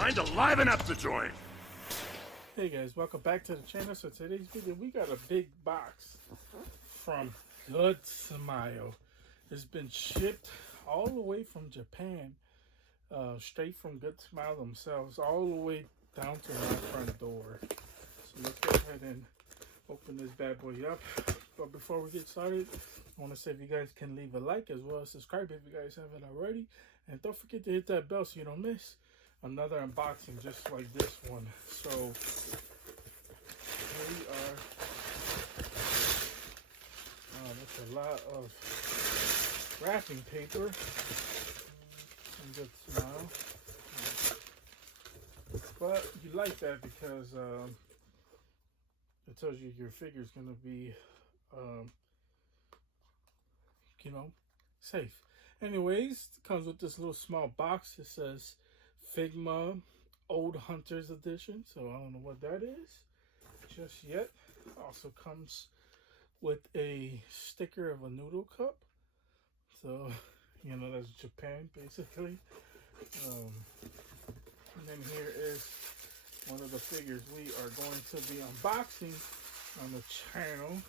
Time to liven up the joint. Hey guys, welcome back to the channel. So today's video, we got a big box from Good Smile. It's been shipped all the way from Japan, straight from Good Smile themselves, all the way down to my front door. So let's go ahead and open this bad boy up. But before we get started, I want to say if you guys can leave a like as well as subscribe if you guys haven't already. And don't forget to hit that bell so you don't miss another unboxing just like this one. So here we are. That's a lot of wrapping paper. And Good Smile. But you like that because it tells you your figure is going to be, safe. Anyways, it comes with this little small box. It says Figma Old Hunters Edition. So I don't know what that is just yet. Also comes with a sticker of a noodle cup. So, that's Japan basically. And then here is one of the figures we are going to be unboxing on the channel.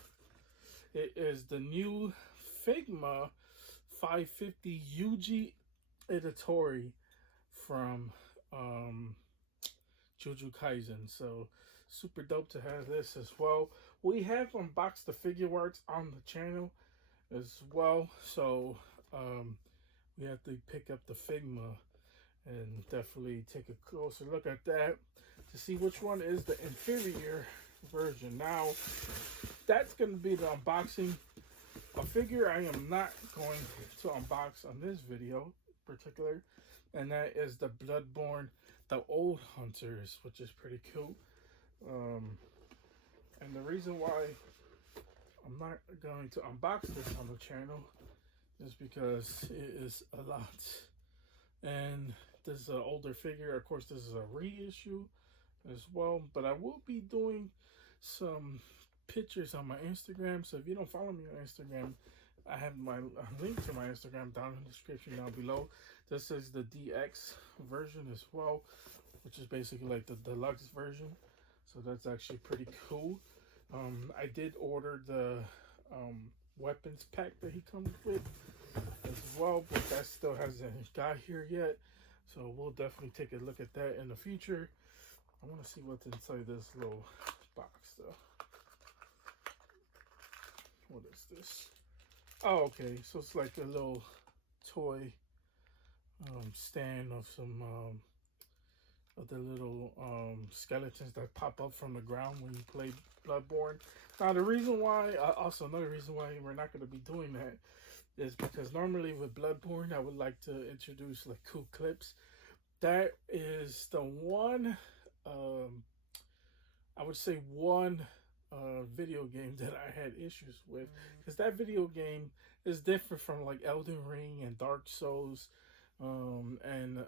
It is the new Figma 550 Yuji Itadori from Jujutsu Kaisen. So super dope to have this as well. We have unboxed the figure arts on the channel as well. So we have to pick up the Figma and definitely take a closer look at that to see which one is the inferior version. Now, that's going to be the unboxing. A figure I am not going to unbox on this video in particular, and that is the Bloodborne, the Old Hunters, which is pretty cool. And the reason why I'm not going to unbox this on the channel is because it is a lot. And this is an older figure. Of course, this is a reissue as well. But I will be doing some pictures on my Instagram. So if you don't follow me on Instagram, I have my link to my Instagram down in the description down below. This is the DX version as well, which is basically like the deluxe version. So that's actually pretty cool. I did order the weapons pack that he comes with as well, but that still hasn't got here yet. So we'll definitely take a look at that in the future. I want to see what's inside this little box though. What is this? Oh, okay. So it's like a little toy stand of some of the little skeletons that pop up from the ground when you play Bloodborne. Now, the reason why, also another reason why we're not going to be doing that is because normally with Bloodborne, I would like to introduce like cool clips. That is the one, I would say one video game that I had issues with, because that video game is different from like Elden Ring and Dark Souls and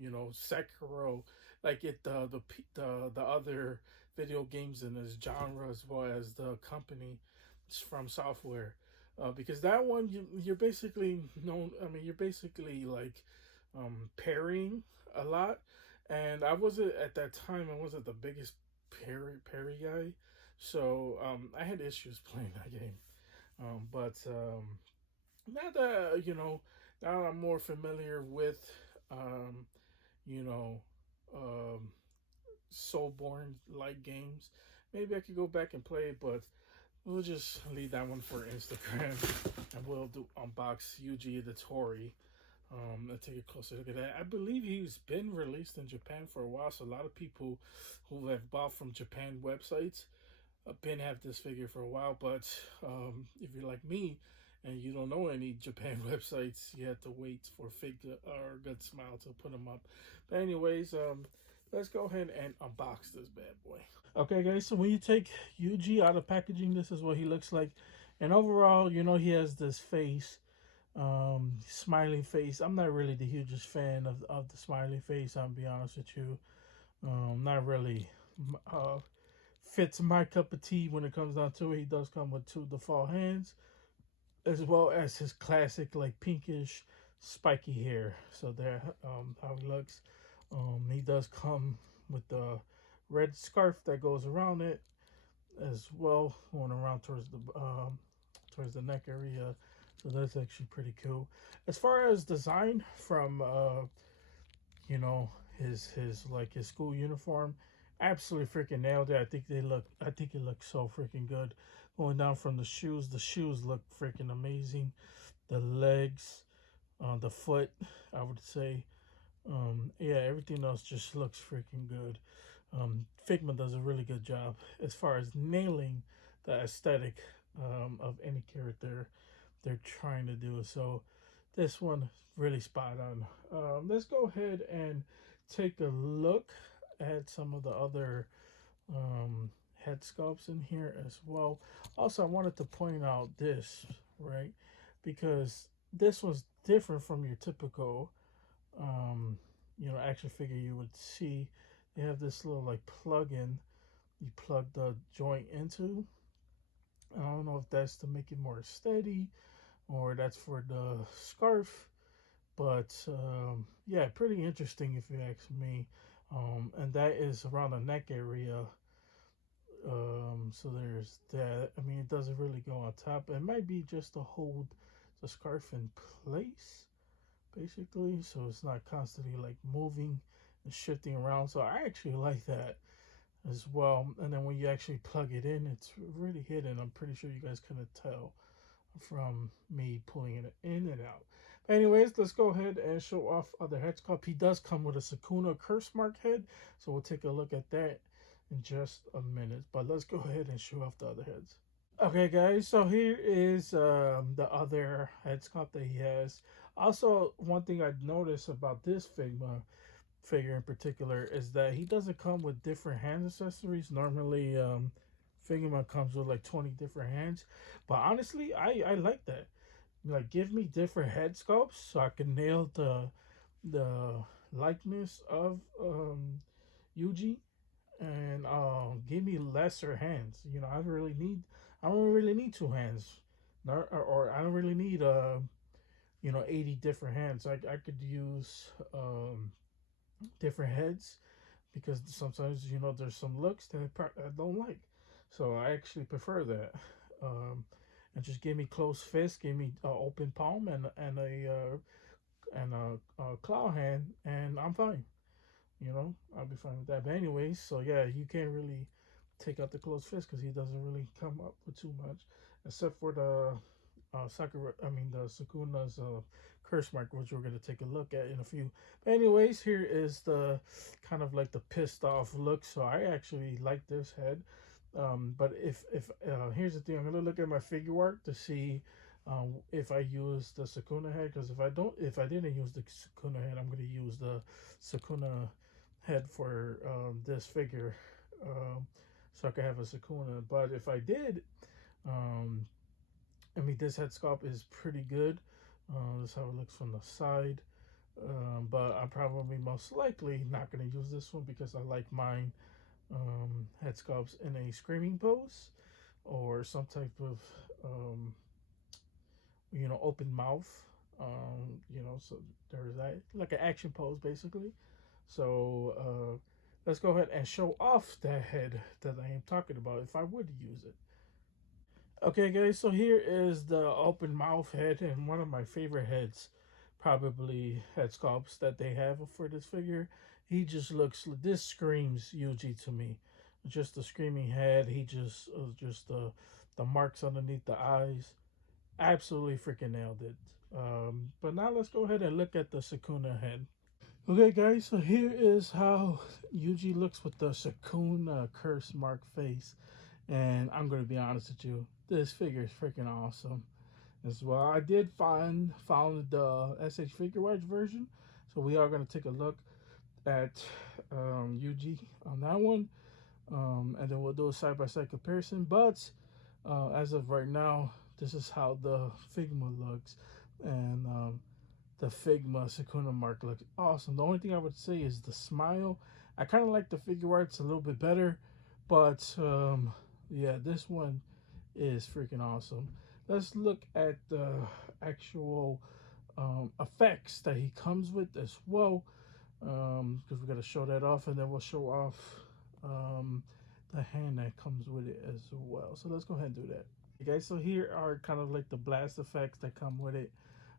Sekiro, like the other video games in this genre, as well as the company from software, because that one you're basically you're basically like parrying a lot, and I wasn't at that time, I wasn't the biggest parry guy, so I had issues playing that game, but now that now I'm more familiar with Soulborne like games, maybe I could go back and play it, but we'll just leave that one for Instagram, and we'll do unbox Yuji Itadori. Let's take a closer look at that. I believe he's been released in Japan for a while, so a lot of people who have bought from Japan websites have this figure for a while. But if you're like me and you don't know any Japan websites, you have to wait for Figma or Good Smile to put them up. But anyways, let's go ahead and unbox this bad boy. Okay, guys, so when you take Yuji out of packaging, this is what he looks like. And overall, he has this face, smiley face. I'm not really the hugest fan of the smiley face, I'll be honest with you. Not really fits my cup of tea when it comes down to it. He does come with two default hands, as well as his classic like pinkish spiky hair. So there, how he looks. He does come with the red scarf that goes around it as well, going around towards the neck area. So that's actually pretty cool. As far as design from you know his school uniform, absolutely freaking nailed it. I think it looks so freaking good. Going down from the shoes look freaking amazing. The legs, the foot, I would say. Yeah, everything else just looks freaking good. Figma does a really good job as far as nailing the aesthetic of any character they're trying to do. So this one really spot on. Let's go ahead and take a look at some of the other um, head sculpts in here as well. Also, I wanted to point out this, right, because this was different from your typical action figure you would see. They have this little like plug-in you plug the joint into. I don't know if that's to make it more steady or that's for the scarf, but yeah, pretty interesting if you ask me. And that is around the neck area. So there's that. I mean, it doesn't really go on top. It might be just to hold the scarf in place, basically, so it's not constantly like moving and shifting around. So I actually like that as well. And then when you actually plug it in, it's really hidden. I'm pretty sure you guys couldn't tell from me pulling it in and out. But anyways, let's go ahead and show off other head sculpt. He does come with a Sukuna curse mark head, so we'll take a look at that in just a minute. But let's go ahead and show off the other heads. Okay, guys, so here is the other head sculpt that he has. Also, one thing I noticed about this Figma figure in particular is that he doesn't come with different hand accessories. Normally, Figma comes with like 20 different hands, but honestly, I like that. Like, give me different head sculpts so I can nail the likeness of Yuji, and give me lesser hands. I don't really need two hands, or I don't really need 80 different hands. I could use different heads because sometimes there's some looks that I don't like, so I actually prefer that. And just give me closed fist, give me open palm, and a claw hand, and I'm fine. I'll be fine with that. But anyways, so yeah, you can't really take out the closed fist because he doesn't really come up with too much, except for the Sakura. I mean the Sukuna's curse mark, which we're gonna take a look at in a few. But anyways, here is the kind of like the pissed off look. So I actually like this head. But if here's the thing, I'm gonna look at my figure art to see if I use the Sukuna head. Because if I didn't use the Sukuna head, I'm gonna use the Sukuna head for this figure, so I could have a Sukuna. But if I did, um, I mean, this head sculpt is pretty good. This is how it looks from the side. But I'm probably most likely not going to use this one because I like mine head sculpts in a screaming pose or some type of open mouth. So there's that, like an action pose basically. So let's go ahead and show off that head that I am talking about if I would use it. Okay, guys, so here is the open mouth head, and one of my favorite heads, probably head sculpts that they have for this figure. This screams Yuji to me. Just the screaming head, just the marks underneath the eyes. Absolutely freaking nailed it. But now let's go ahead and look at the Sukuna head. Okay, guys, so here is how Yuji looks with the Sukuna curse mark face. And I'm going to be honest with you, this figure is freaking awesome as well. I did found the SH Figure Arts version, so we are going to take a look at Yuji on that one, and then we'll do a side by side comparison. But as of right now, this is how the Figma looks, and the Figma Sukuna mark looks awesome. The only thing I would say is the smile. I kind of like the figure arts a little bit better, but yeah, this one is freaking awesome. Let's look at the actual effects that he comes with as well. because we got to show that off, and then we'll show off the hand that comes with it as well. So let's go ahead and do that. Okay, guys, so here are kind of like the blast effects that come with it.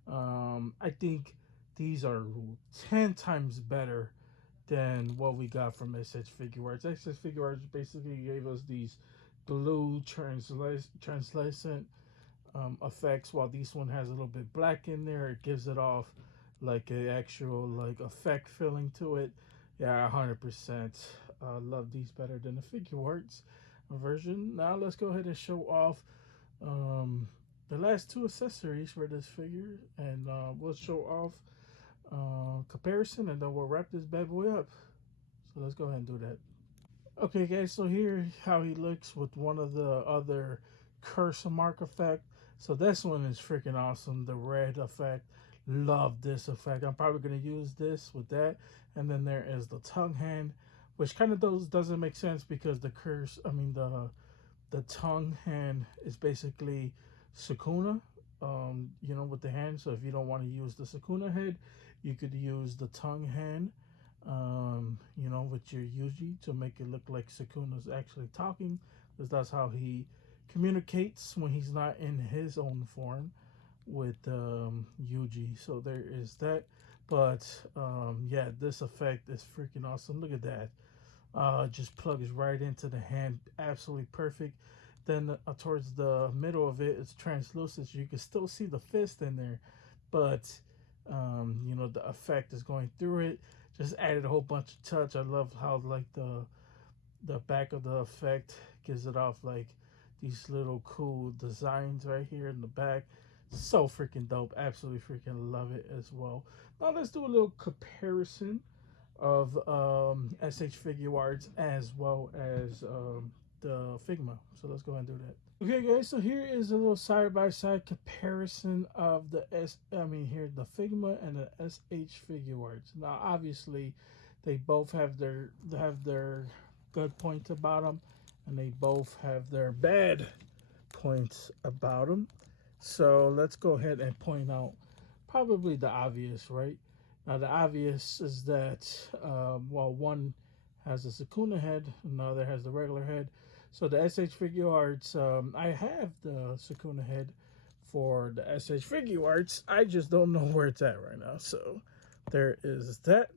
I think these are 10 times better than what we got from SH Figure Arts. SH Figure Arts basically gave us these blue translucent effects, while this one has a little bit black in there. It gives it off like a actual like effect feeling to it. Yeah, 100%. Love these better than the Figure Arts version. Now let's go ahead and show off the last two accessories for this figure, and we'll show off comparison, and then we'll wrap this bad boy up. So let's go ahead and do that. Okay, guys, so here how he looks with one of the other cursor mark effect. So this one is freaking awesome, the red effect. Love this effect. I'm probably going to use this with that. And then there is the tongue hand, which kind of doesn't make sense because the tongue hand is basically Sukuna, with the hand. So if you don't want to use the Sukuna head, you could use the tongue hand, with your Yuji to make it look like Sukuna's actually talking, because that's how he communicates when he's not in his own form with Yuji. So there is that. But yeah, this effect is freaking awesome. Look at that. Just plugs right into the hand, absolutely perfect. Then towards the middle of it, it's translucent, so you can still see the fist in there, but the effect is going through it. Just added a whole bunch of touch. I love how like the back of the effect gives it off like these little cool designs right here in the back. So freaking dope. Absolutely freaking love it as well. Now let's do a little comparison of SH Figure Arts as well as the Figma. So let's go ahead and do that. Okay, guys, so here is a little side-by-side comparison of the the Figma and the SH Figure Arts. Now, obviously, they both have their good points about them, and they both have their bad points about them. So let's go ahead and point out probably the obvious, right? Now, the obvious is that while one has a Sukuna head, another has the regular head. So the SH Figure Arts, I have the Sukuna head for the SH Figure Arts. I just don't know where it's at right now. So there is that.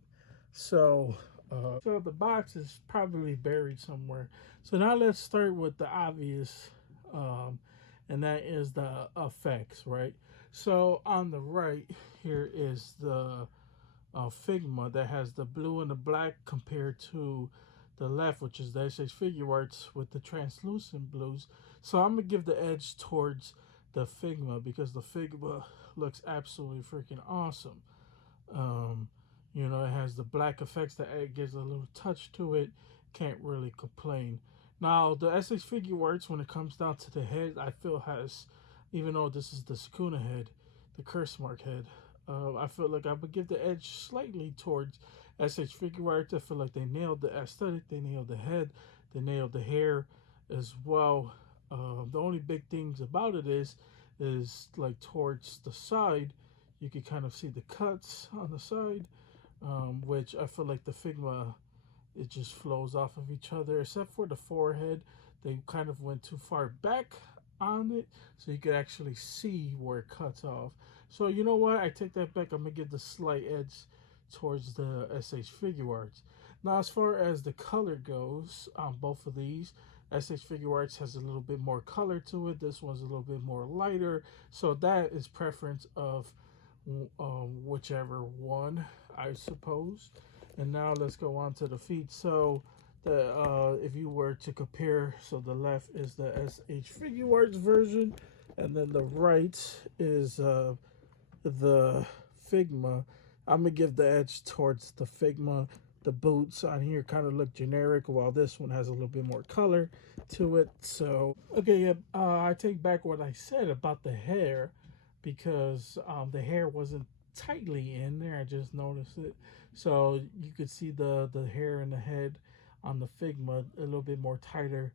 So the box is probably buried somewhere. So now let's start with the obvious, and that is the effects, right? So on the right here is the Figma that has the blue and the black compared to the left, which is the SH Figure Arts with the translucent blues. So I'm gonna give the edge towards the Figma because the Figma looks absolutely freaking awesome. It has the black effects that it gives a little touch to it. Can't really complain. Now the SH Figure Arts, when it comes down to the head, I feel has, even though this is the Sukuna head, the curse mark head, I feel like I would give the edge slightly towards SH Figure Arts. I feel like they nailed the aesthetic, they nailed the head, they nailed the hair as well. The only big things about it is like towards the side, you can kind of see the cuts on the side, which I feel like the Figma, it just flows off of each other, except for the forehead. They kind of went too far back on it, so you could actually see where it cuts off. So you know what? I take that back. I'm gonna give the slight edge towards the SH Figure Arts. Now, as far as the color goes on both of these, SH Figure Arts has a little bit more color to it. This one's a little bit more lighter. So that is preference of whichever one, I suppose. And now let's go on to the feet. So if you were to compare, so the left is the SH Figure Arts version, and then the right is the Figma. I'm gonna give the edge towards the Figma. The boots on here kind of look generic, while this one has a little bit more color to it. So okay, yeah, I take back what I said about the hair, because the hair wasn't tightly in there. I just noticed it. So you could see the hair and the head on the Figma a little bit more tighter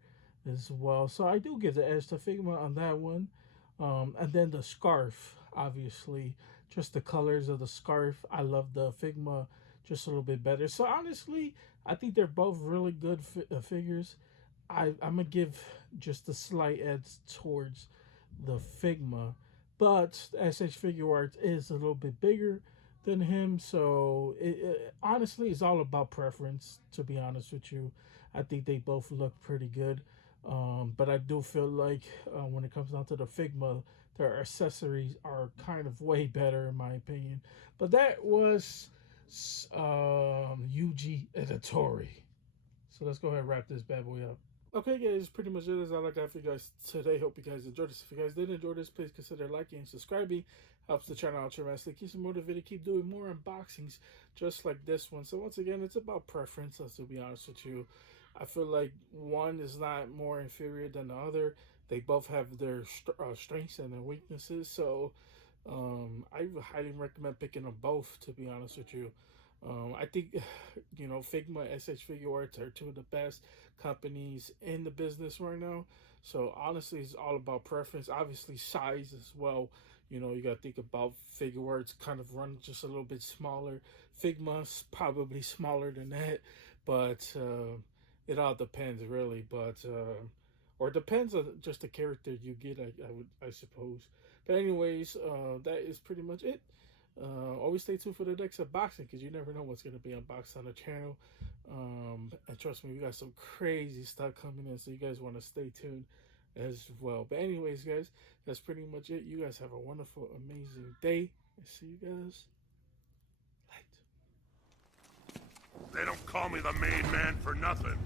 as well. So I do give the edge to Figma on that one. And then the scarf, obviously, just the colors of the scarf. I love the Figma just a little bit better. So honestly, I think they're both really good figures. I'm gonna give just a slight edge towards the Figma, but SH Figure Arts is a little bit bigger than him, so honestly, it's all about preference. To be honest with you, I think they both look pretty good, but I do feel like when it comes down to the Figma, their accessories are kind of way better in my opinion. But that was Yuji Itadori. So let's go ahead and wrap this bad boy up. Okay, guys, pretty much it is all I got for you guys today. Hope you guys enjoyed this. If you guys did enjoy this, please consider liking and subscribing. Helps the channel out tremendously. Keeps me motivated. Keep doing more unboxings just like this one. So once again, it's about preference. To be honest with you, I feel like one is not more inferior than the other. They both have their strengths and their weaknesses. So I highly recommend picking them both. To be honest with you. I think, Figma and SH Figure Arts are two of the best companies in the business right now. So honestly, it's all about preference. Obviously, size as well. You got to think about Figure Arts kind of run just a little bit smaller. Figma's probably smaller than that, but it all depends really. But or it depends on just the character you get. I suppose. But anyways, that is pretty much it. Always stay tuned for the next unboxing because you never know what's going to be unboxed on the channel. And trust me, we got some crazy stuff coming in, so you guys want to stay tuned as well. But anyways, guys, that's pretty much it. You guys have a wonderful, amazing day. And see you guys later. They don't call me the main man for nothing.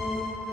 Yeah.